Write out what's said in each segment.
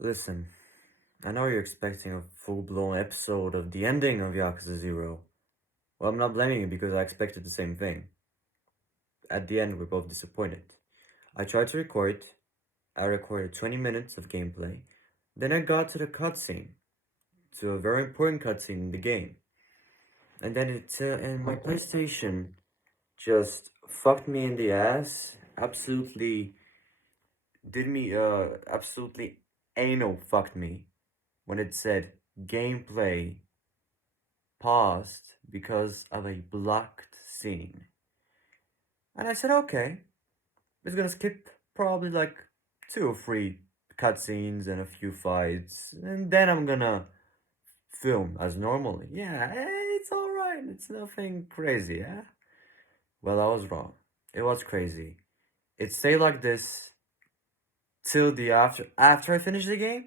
Listen, I know you're expecting a full-blown episode of the ending of Yakuza 0. Well, I'm not blaming you because I expected the same thing. At the end, we're both disappointed. I tried to record. I recorded 20 minutes of gameplay. Then I got to the cutscene, to a very important cutscene in the game. And then and my PlayStation just fucked me in the ass. Absolutely anal fucked me when it said gameplay paused because of a blocked scene. And I said, okay, it's gonna skip probably like 2 or 3 cutscenes and a few fights, and then I'm gonna film as normally. Yeah, it's alright, it's nothing crazy, yeah? Well, I was wrong. It was crazy. It stayed like this till the after I finished the game,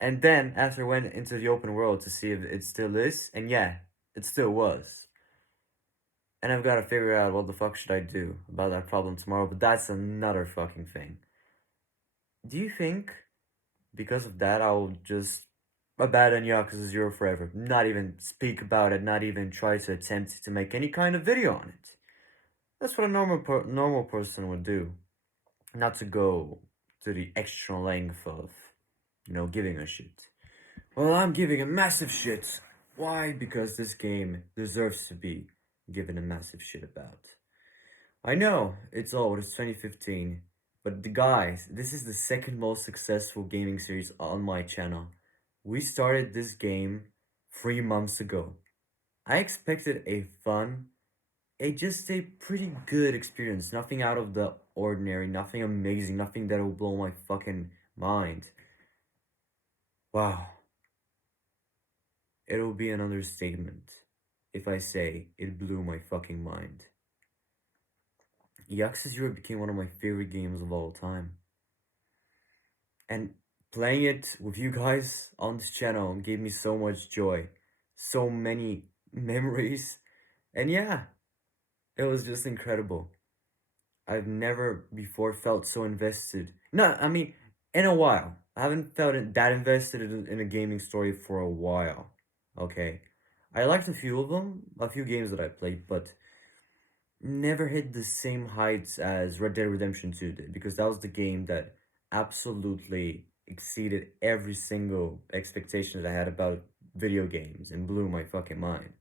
and then after I went into the open world to see if it still is, and yeah, it still was. And I've got to figure out what the fuck should I do about that problem tomorrow, but that's another fucking thing. Do you think because of that I'll just abandon Yakuza 0 forever? Not even speak about it, not even try to attempt to make any kind of video on it. That's what a normal person would do. Not to go to the extra length of, giving a shit. Well, I'm giving a massive shit. Why? Because this game deserves to be given a massive shit about. I know, it's old, it's 2015, but the guys, this is the second most successful gaming series on my channel. We started this game 3 months ago. I expected just a pretty good experience, nothing out of the ordinary, nothing amazing, nothing that will blow my fucking mind. Wow. It'll be an understatement if I say it blew my fucking mind. Yakuza 0 became one of my favorite games of all time. And playing it with you guys on this channel gave me so much joy, so many memories, and yeah, it was just incredible. I've never before felt so invested. No, I mean, in a while. I haven't felt that invested in a gaming story for a while. Okay. I liked a few of them, a few games that I played, but never hit the same heights as Red Dead Redemption 2 did, because that was the game that absolutely exceeded every single expectation that I had about video games and blew my fucking mind.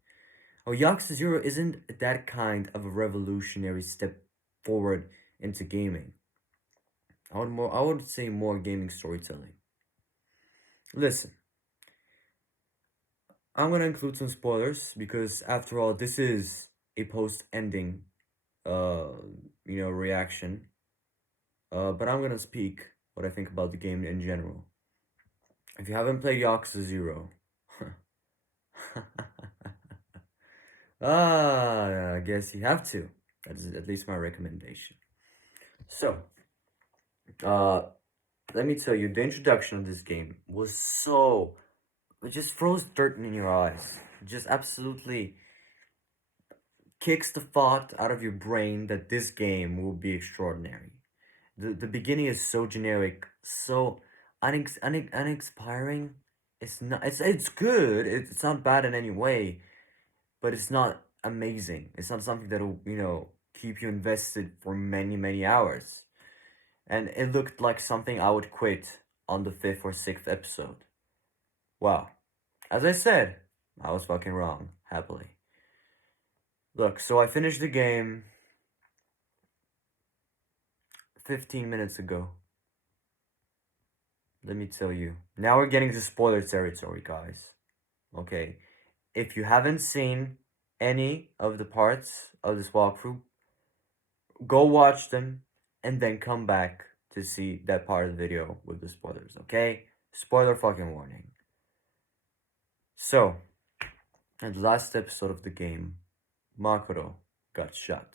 Oh, Yakuza 0 isn't that kind of a revolutionary step forward into gaming. I would say more gaming storytelling. Listen, I'm gonna include some spoilers because after all, this is a post-ending, uh, reaction. But I'm gonna speak what I think about the game in general. If you haven't played Yakuza 0, I guess you have to. That's at least my recommendation. So, uh, let me tell you, the introduction of this game was it just throws dirt in your eyes. It just absolutely kicks the thought out of your brain that this game will be extraordinary. The beginning is so generic, so uninspiring. It's good. It's not bad in any way, but it's not amazing. It's not something that'll keep you invested for many hours. And it looked like something I would quit on the 5th or 6th episode. Wow. As I said, I was fucking wrong, happily. Look, so I finished the game 15 minutes ago. Let me tell you. Now we're getting to spoiler territory, guys. Okay. If you haven't seen any of the parts of this walkthrough, go watch them and then come back to see that part of the video with the spoilers, okay? Spoiler fucking warning. So, in the last episode of the game, Makoto got shot.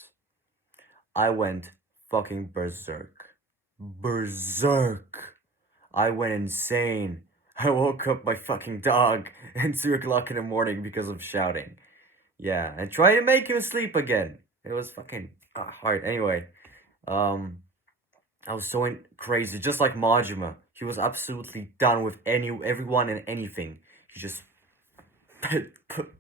I went fucking berserk. Berserk! I went insane. I woke up my fucking dog at 2 o'clock in the morning because of shouting. Yeah, and try to make him sleep again. It was fucking hard. Anyway, I was so crazy, just like Majima. He was absolutely done with everyone and anything. He just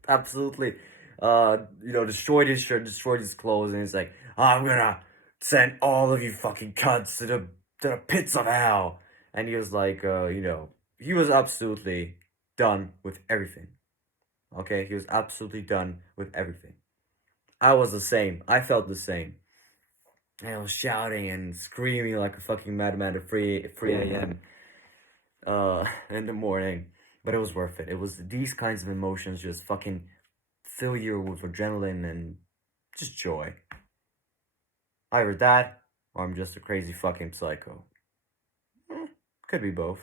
absolutely, destroyed his shirt, destroyed his clothes, and he's like, I'm gonna send all of you fucking cunts to the pits of hell. And he was like, he was absolutely done with everything. Okay, he was absolutely done with everything. I was the same. I felt the same. And I was shouting and screaming like a fucking madman at 3 a.m. In the morning. But it was worth it. It was these kinds of emotions just fucking fill you with adrenaline and just joy. Either that, or I'm just a crazy fucking psycho. Could be both.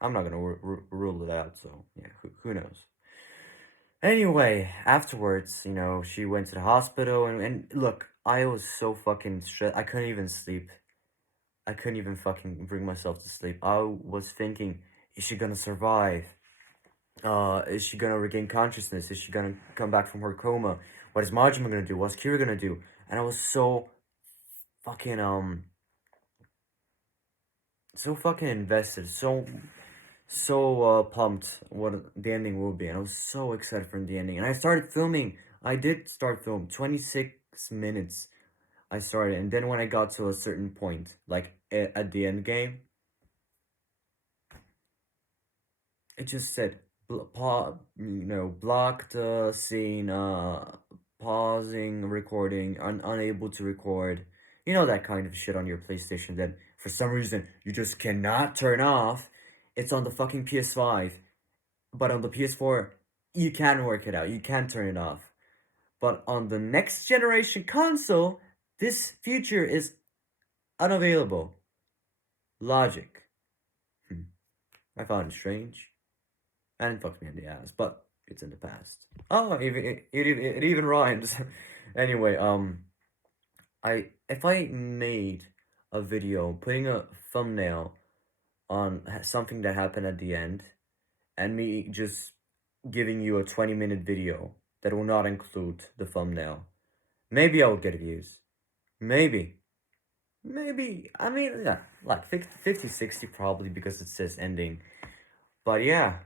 I'm not gonna rule it out, so yeah, who knows? Anyway, afterwards, she went to the hospital, and look, I was so fucking stressed. I couldn't even sleep. I couldn't even fucking bring myself to sleep. I was thinking, is she gonna survive? Is she gonna regain consciousness? Is she gonna come back from her coma? What is Majima gonna do? What's Kira gonna do? And I was fucking so fucking invested, so pumped what the ending will be, and I was so excited for the ending. And I started filming. I did start film 26 minutes. I started, and then when I got to a certain point, like at the end game, it just said blocked scene, pausing recording, unable to record. That kind of shit on your PlayStation that for some reason you just cannot turn off. It's on the fucking PS5, but on the PS4 you can work it out. You can turn it off. But on the next generation console, this feature is unavailable. Logic. I found it strange. And it fucked me in the ass, but it's in the past. Oh, it even rhymes. Anyway, if I made a video putting a thumbnail on something that happened at the end, and me just giving you a 20-minute video that will not include the thumbnail, maybe I will get views. Maybe. I mean, yeah, like 50, 60 probably because it says ending. But yeah,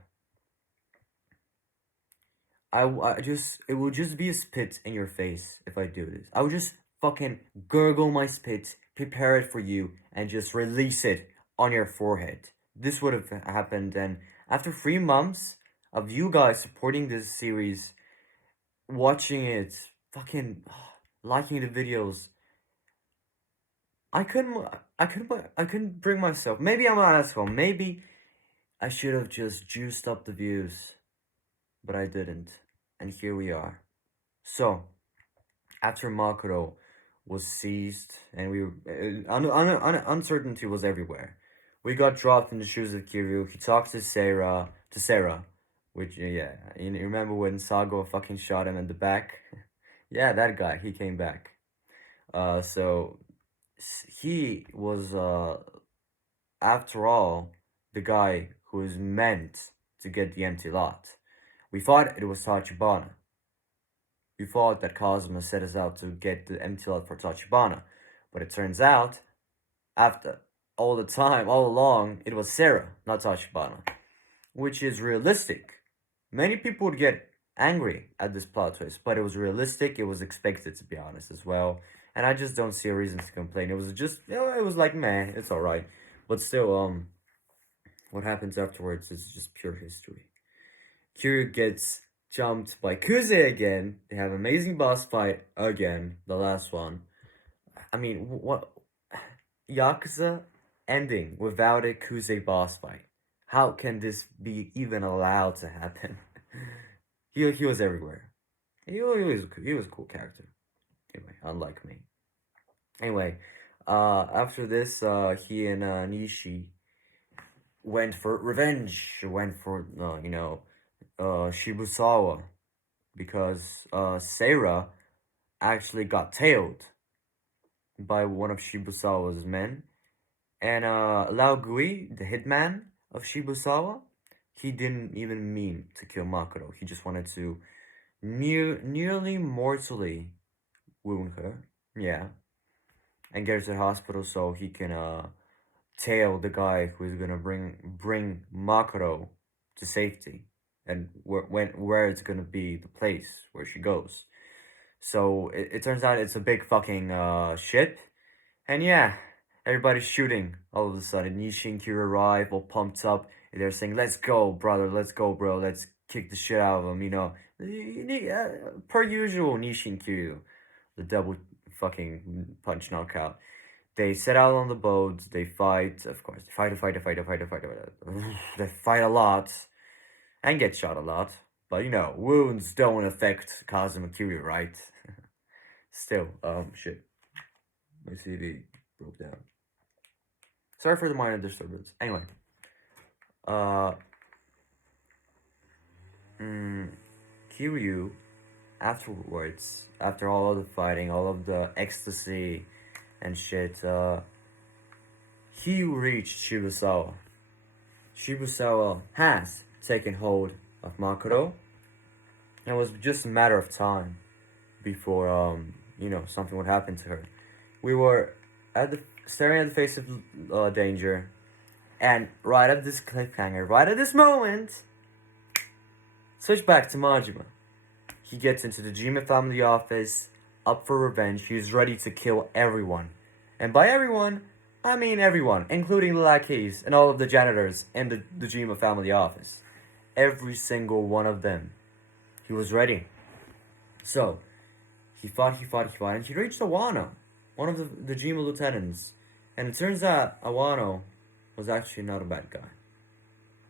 it will just be a spit in your face if I do this. I will just fucking gurgle my spit, prepare it for you, and just release it on your forehead. This would have happened, and after 3 months of you guys supporting this series, watching it, fucking liking the videos, I couldn't bring myself. Maybe I'm an asshole. Maybe I should have just juiced up the views, but I didn't, and here we are. So, after Makuro was seized and uncertainty was everywhere, we got dropped in the shoes of Kiryu. He talked to Sarah, which, yeah, you remember when Sago fucking shot him in the back? Yeah, that guy, he came back. So he was, after all, the guy who is meant to get the empty lot. We thought it was Tachibana. We thought that Kazuma set us out to get the empty lot for Tachibana, but it turns out, after all along, it was Sarah, not Tachibana, which is realistic. Many people would get angry at this plot twist, but it was realistic. It was expected, to be honest, as well. And I just don't see a reason to complain. It was just, it was like, meh, it's alright. But still, what happens afterwards is just pure history. Kiryu gets jumped by Kuze again. They have amazing boss fight again, the last one. I mean, what Yakuza ending without a Kuze boss fight? How can this be even allowed to happen? he was everywhere. He was a cool character. Anyway, unlike me. Anyway, after this, he and Nishi went for revenge. Went for Shibusawa, because Sarah actually got tailed by one of Shibusawa's men, and Lao Gui, the hitman of Shibusawa, he didn't even mean to kill Makuro. He just wanted to nearly mortally wound her, yeah, and get her to the hospital so he can tail the guy who's gonna bring Makoto to safety, and where it's gonna be the place where she goes. So it turns out it's a big fucking ship, and yeah, everybody's shooting all of a sudden. Nishi and Kira arrive all pumped up, and they're saying, "Let's go, brother, let's go, bro, let's kick the shit out of them," you know. Per usual, Nishi and Kiryu, the double fucking punch knockout. They set out on the boat, they fight, of course, they fight a lot, and get shot a lot. But you know, wounds don't affect Kazuma Kiryu, right? Still, shit. My CD broke down. Sorry for the minor disturbance. Anyway, Kiryu, afterwards, after all of the fighting, all of the ecstasy and shit, he reached Shibusawa. Shibusawa has taken hold of Makoto, and it was just a matter of time before, something would happen to her. We were staring at the face of danger, and right at this cliffhanger, right at this moment, switch back to Majima. He gets into the Jima family office, up for revenge. He's ready to kill everyone. And by everyone, I mean everyone, including the lackeys and all of the janitors in the Jima family office. Every single one of them. He was ready. So, he fought, and he reached Awano, one of the Jima lieutenants. And it turns out Awano was actually not a bad guy.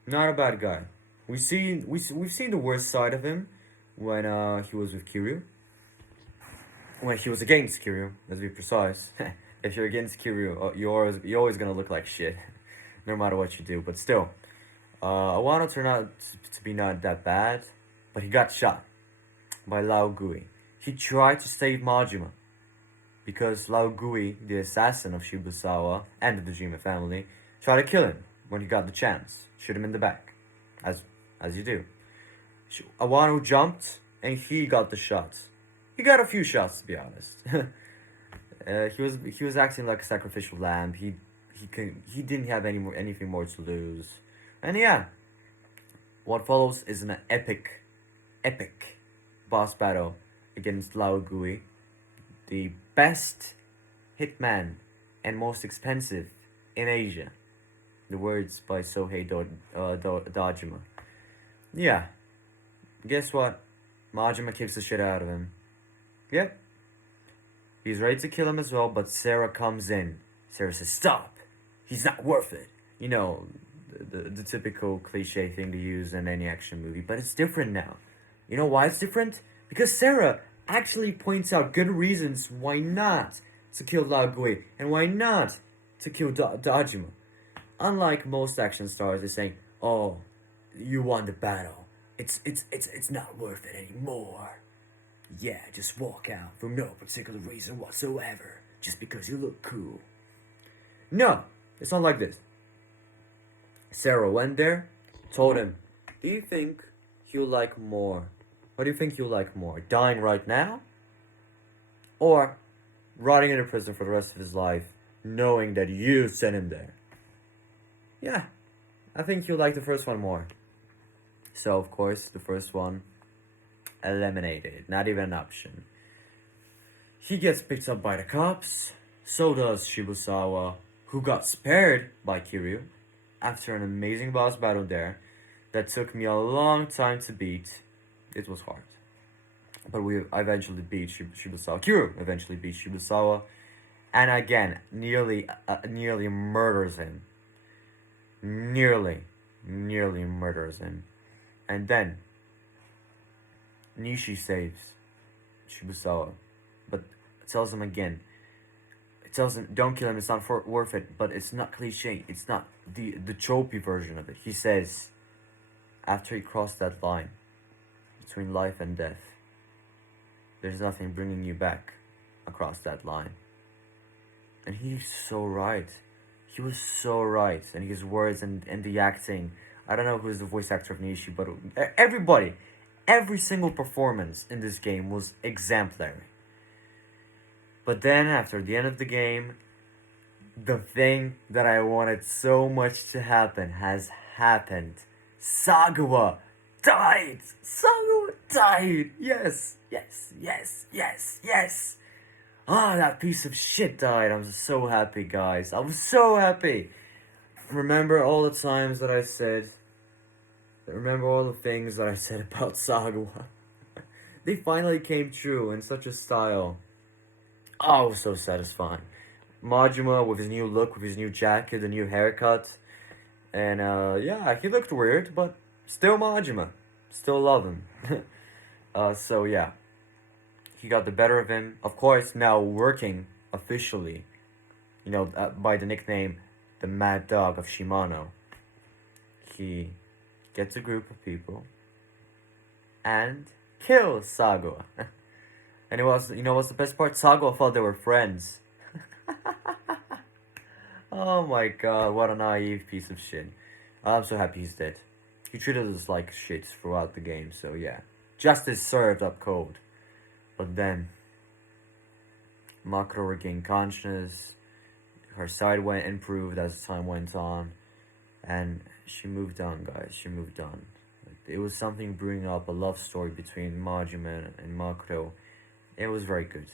Not a bad guy. We've seen the worst side of him when he was with Kiryu. When he was against Kiryu, let's be precise. If you're against Kiryu, you're always gonna look like shit, no matter what you do. But still, Awano turned out to be not that bad, but he got shot by Lao Gui. He tried to save Majima, because Lao Gui, the assassin of Shibusawa and the Dojima family, tried to kill him when he got the chance. Shoot him in the back, as you do. Awano jumped, and he got the shot. He got a few shots, to be honest. He was acting like a sacrificial lamb. He didn't have anything more to lose. And yeah, what follows is an epic boss battle against Lao Gui, the best hitman and most expensive in Asia. The words by Sohei Dojima. Yeah, guess what? Majima kicks the shit out of him. Yep. He's ready to kill him as well, but Sarah comes in. Sarah says, "Stop! He's not worth it." You know, the typical cliche thing to use in any action movie, but it's different now. You know why it's different? Because Sarah actually points out good reasons why not to kill Lao Gui and why not to kill Dojima. Unlike most action stars, they're saying, "Oh, you won the battle. It's not worth it anymore. Yeah, just walk out for no particular reason whatsoever, just because you look cool." No, it's not like this. Sarah went there, told him, "Do you think you like more? What do you think you like more? Dying right now? Or rotting in a prison for the rest of his life, knowing that you sent him there?" Yeah, I think you like the first one more. So, of course, the first one, eliminated. Not even an option. He gets picked up by the cops. So does Shibusawa, who got spared by Kiryu after an amazing boss battle there that took me a long time to beat. It was hard. But I eventually beat Shibusawa. Kiryu eventually beat Shibusawa. And again, nearly murders him. Nearly murders him. And then Nishi saves Shibusawa, but tells him again. It tells him, "Don't kill him. It's not worth it." But it's not cliche. It's not the tropey version of it. He says, after he crossed that line between life and death, there's nothing bringing you back across that line. And he's so right. He was so right. And his words and the acting. I don't know who's the voice actor of Nishi, but everybody, every single performance in this game was exemplary. But then, after the end of the game, The thing that I wanted so much to happen has happened. Sagawa died! Sagawa died! Yes, yes, yes, yes, yes! Ah, that piece of shit died. I'm so happy, guys. I was so happy. Remember all the times that I said. Remember all the things that I said about Sagawa. They finally came true in such a style. Oh, it was so satisfying. Majima with his new look, with his new jacket, the new haircut. And yeah, he looked weird, but still Majima. Still love him. So yeah, he got the better of him. Of course, now working officially, by the nickname the Mad Dog of Shimano. He gets a group of people and kills Sagawa. And it was, what's the best part? Sagawa thought they were friends. Oh my god, what a naive piece of shit. I'm so happy he's dead. He treated us like shit throughout the game, so yeah. Justice served up cold. But then, Makro regained consciousness, her side went improved as time went on, and she moved on, guys. She moved on. It was something bringing up a love story between Majima and Makro. It was very good.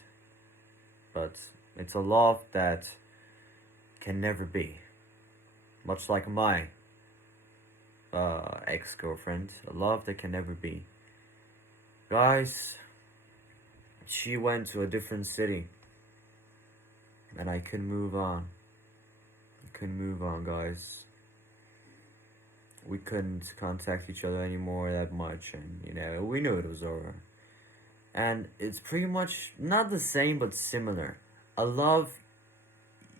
But it's a love that can never be. Much like my ex-girlfriend. A love that can never be. Guys, she went to a different city. And I couldn't move on. I couldn't move on, guys. We couldn't contact each other anymore that much. And, we knew it was over. And it's pretty much not the same, but similar. A love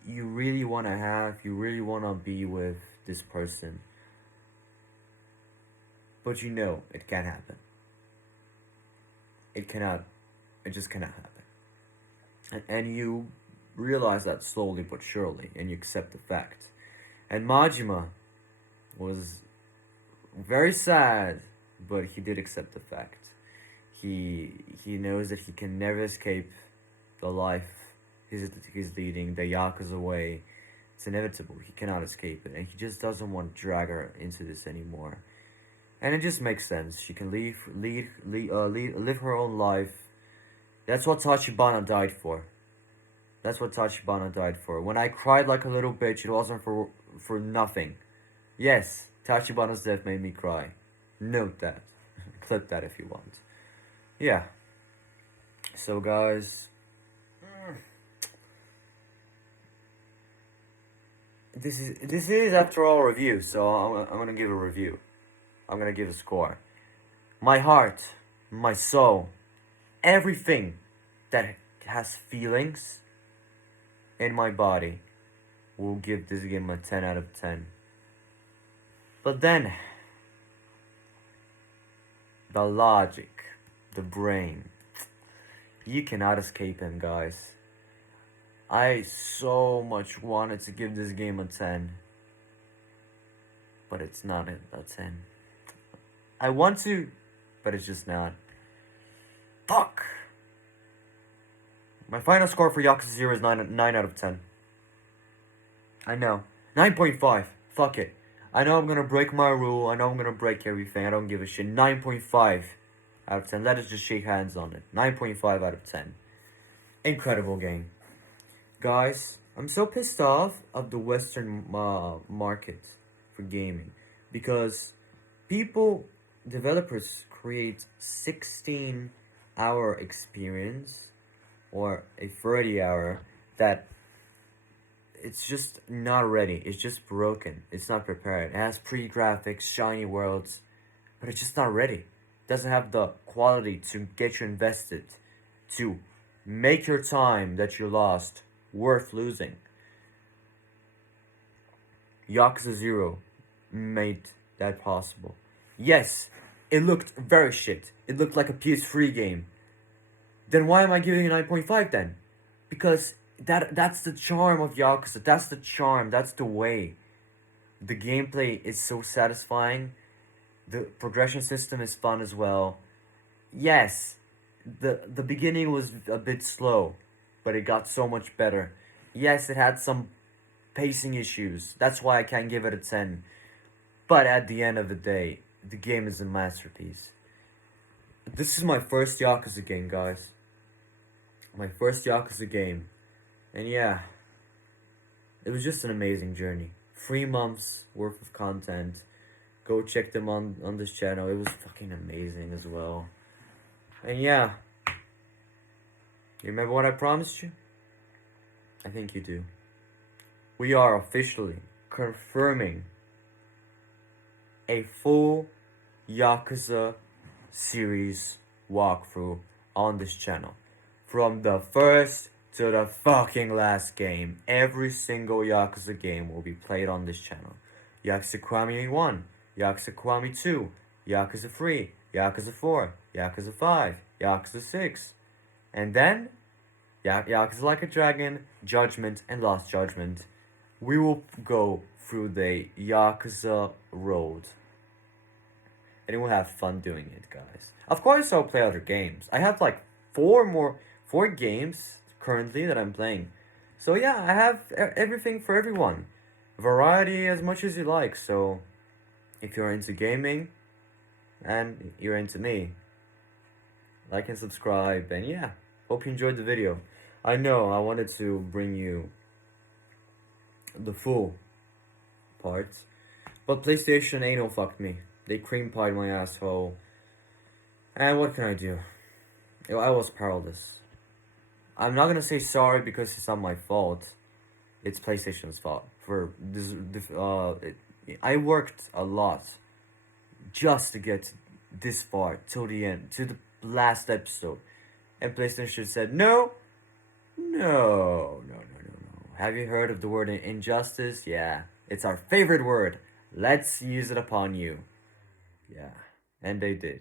you really want to have, you really want to be with this person. But it can't happen. It just cannot happen. And you realize that slowly but surely, and you accept the fact. And Majima was very sad, but he did accept the fact. He knows that he can never escape the life he's leading, the Yakuza way. It's inevitable. He cannot escape it, and he just doesn't want to drag her into this anymore. And it just makes sense. She can live her own life. That's what Tachibana died for. That's what Tachibana died for. When I cried like a little bitch, it wasn't for nothing. Yes, Tachibana's death made me cry. Note that. Clip that if you want. Yeah. So guys, this is after all a review. So I'm gonna give a review. I'm gonna give a score. My heart, my soul, everything that has feelings in my body will give this game a 10 out of 10. But then, the logic, the brain, you cannot escape him, guys. I so much wanted to give this game a 10, but it's not a 10. I want to, but it's just not. Fuck! My final score for Yakuza 0 is 9 out of 10. I know. 9.5. Fuck it. I know I'm gonna break my rule. I know I'm gonna break everything. I don't give a shit. 9.5 out of 10. Let us just shake hands on it. 9.5 out of 10. Incredible game. Guys, I'm so pissed off of the Western market for gaming. Because developers create 16-hour experience or a 30-hour that it's just not ready. It's just broken. It's not prepared. It has pre-graphics, shiny worlds, but it's just not ready. It doesn't have the quality to get you invested, to make your time that you lost worth losing. Yakuza 0 made that possible. Yes, it looked very shit. It looked like a PS3 game. Then why am I giving it 9.5 then? Because that's the charm of Yakuza. That's the charm. That's the way. The gameplay is so satisfying. The progression system is fun as well. Yes, the beginning was a bit slow, but it got so much better. Yes, it had some pacing issues. That's why I can't give it a 10. But at the end of the day, the game is a masterpiece. This is my first Yakuza game, guys. My first Yakuza game. And yeah, it was just an amazing journey. 3 months worth of content. Go check them on this channel. It was fucking amazing as well. And yeah, you remember what I promised you? I think you do. We are officially confirming a full Yakuza series walkthrough on this channel. From the first to the fucking last game, every single Yakuza game will be played on this channel. Yakuza Kiwami 1, Yakuza Kiwami 2, Yakuza 3, Yakuza 4, Yakuza 5, Yakuza 6. And then, Yakuza Like a Dragon, Judgment, and Lost Judgment. We will go through the Yakuza road. And we'll have fun doing it, guys. Of course I'll play other games. I have like four games currently that I'm playing. So yeah, I have everything for everyone. Variety as much as you like. So if you're into gaming and you're into me, like and subscribe. And yeah, hope you enjoyed the video. I know I wanted to bring you the full parts, but PlayStation ain't no fucked me. They cream pied my asshole. And what can I do? I was powerless. I'm not gonna say sorry because it's not my fault. It's PlayStation's fault for this. I worked a lot just to get this far till the end, to the last episode, and PlayStation said no. Have you heard of the word injustice? Yeah, it's our favorite word. Let's use it upon you. Yeah, and they did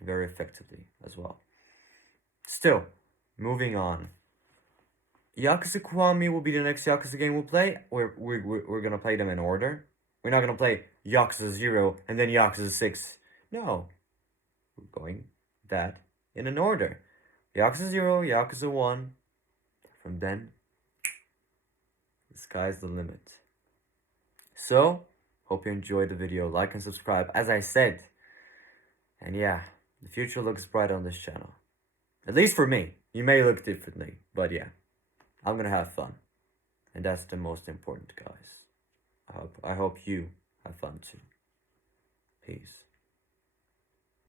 very effectively as well. Still, moving on. Yakuza Kiwami will be the next Yakuza game we'll play. We're gonna play them in order. We're not gonna play Yakuza 0 and then Yakuza 6. No. We're going that in an order. Yakuza 0, Yakuza 1. From then, the sky's the limit. So, hope you enjoyed the video. Like and subscribe, as I said. And yeah, the future looks bright on this channel. At least for me. You may look differently, but yeah. I'm gonna have fun. And that's the most important, guys. I hope you have fun too. Peace.